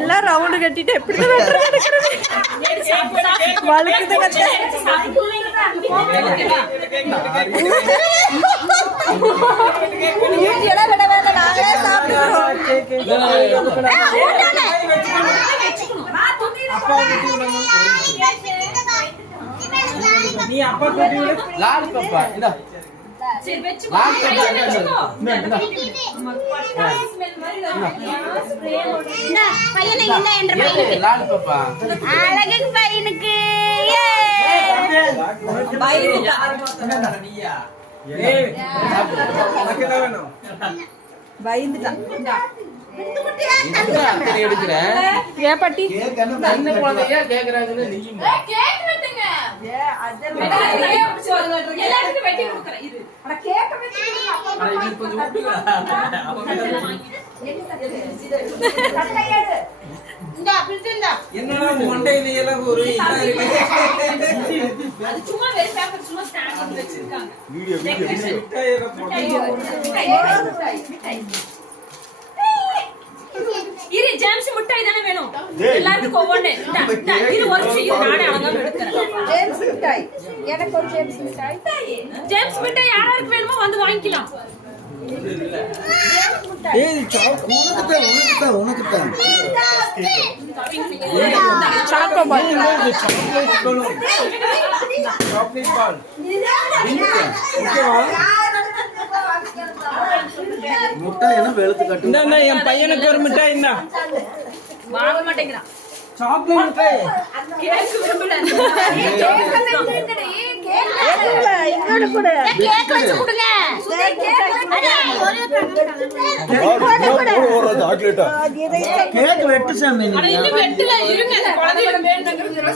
எல்லாம் ரவுண்டு கட்டிட்டு எப்படி வழுக்குது பையனுக்கு பயந்துட்டான் ஏப்பாட்டி இரு ஜேம்ஸ் முட்டாய் தானே வேணும் எல்லாருக்கும் ஒவ்வொண்ணு இது ஒரு நிமிஷம் நானே அழகா எடுக்கிறேன் ஜேம்ஸ் மிட்டாய் எனக்கு ஒரு ஜேம்ஸ் மிட்டாய் ஜேம்ஸ் மிட்டாய் யாருக்கு வேணுமோ வந்து வாங்கிக்கலாம் ஏய் உனக்கு தான் சாக்கோ பால் சாக்லேட் பால் முட்டாய் என்ன வெளுத்து கட்டு இந்த என் பையனுக்கு ஒரு மிட்டாய் என்ன வாங்க மாட்டேங்கிறான் சாக்லேட் மிட்டாய் கேக் விரும்பல கேக் வெட்டு சாமி வெட்டல இருங்க குழந்தையோட வேணுங்கிறது